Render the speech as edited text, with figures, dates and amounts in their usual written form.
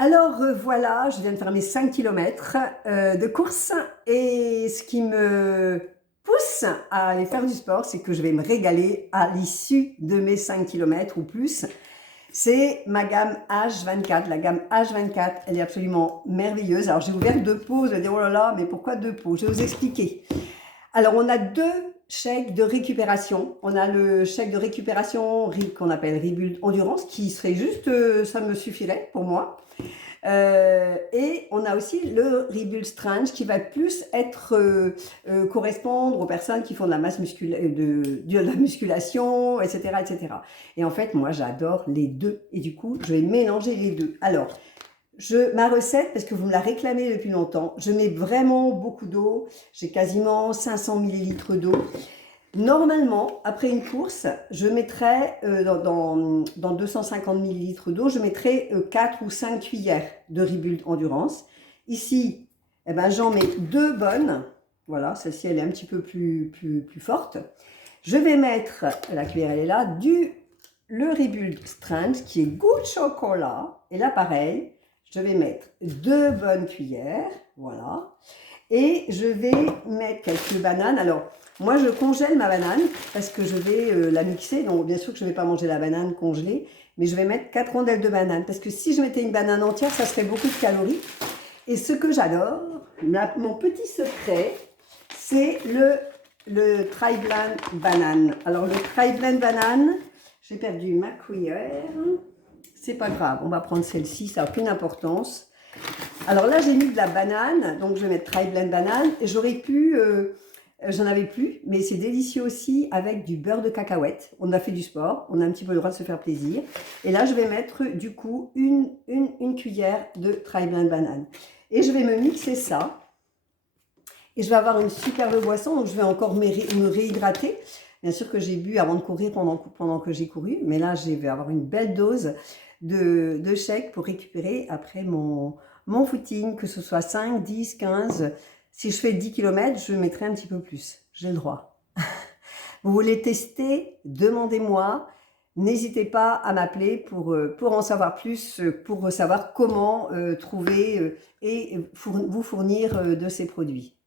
Voilà, je viens de faire mes 5 km de course et ce qui me pousse à aller faire du sport, c'est que je vais me régaler à l'issue de mes 5 km ou plus. C'est ma gamme H24. La gamme H24, elle est absolument merveilleuse. Alors j'ai ouvert 2 pots, je vais dire oh là là, mais pourquoi 2 pots? Je vais vous expliquer. Alors on a 2 chèques de récupération. On a le chèque de récupération qu'on appelle Rebuild Endurance, qui serait juste, ça me suffirait pour moi. Et on a aussi le Rebuild Strength qui va plus correspondre aux personnes qui font de la la musculation, etc., etc. Et en fait, moi, j'adore les deux. Et du coup, je vais mélanger les deux. Alors, ma recette, parce que vous me la réclamez depuis longtemps, je mets vraiment beaucoup d'eau. J'ai quasiment 500 millilitres d'eau. Normalement, après une course, je mettrai dans 250 millilitres d'eau, je mettrai 4 ou 5 cuillères de Rebuild Endurance. Ici, eh ben, j'en mets 2 bonnes. Voilà, celle-ci, elle est un petit peu plus forte. Je vais mettre, la cuillère, elle est là, le Rebuild Strength qui est goût de chocolat. Et là, pareil, je vais mettre 2 bonnes cuillères. Voilà. Et je vais mettre quelques bananes. Alors, moi, je congèle ma banane parce que je vais la mixer. Donc, bien sûr que je ne vais pas manger la banane congelée, mais je vais mettre 4 rondelles de banane. Parce que si je mettais une banane entière, ça serait beaucoup de calories. Et ce que j'adore, mon petit secret, c'est le Tri-Blend banane. Alors, le Tri-Blend banane, j'ai perdu ma cuillère. C'est pas grave, on va prendre celle-ci, ça n'a aucune importance. Alors là, j'ai mis de la banane, donc je vais mettre Tri-Blend banane. Et j'aurais pu, j'en avais plus, mais c'est délicieux aussi avec du beurre de cacahuète. On a fait du sport, on a un petit peu le droit de se faire plaisir. Et là, je vais mettre du coup une cuillère de Tri-Blend banane. Et je vais me mixer ça. Et je vais avoir une superbe boisson, donc je vais encore me réhydrater. Bien sûr que j'ai bu avant de courir pendant que j'ai couru, mais là, je vais avoir une belle dose de shake pour récupérer après mon footing, que ce soit 5, 10, 15. Si je fais 10 km, je mettrai un petit peu plus. J'ai le droit. Vous voulez tester? Demandez-moi. N'hésitez pas à m'appeler pour en savoir plus, pour savoir comment trouver et vous fournir de ces produits.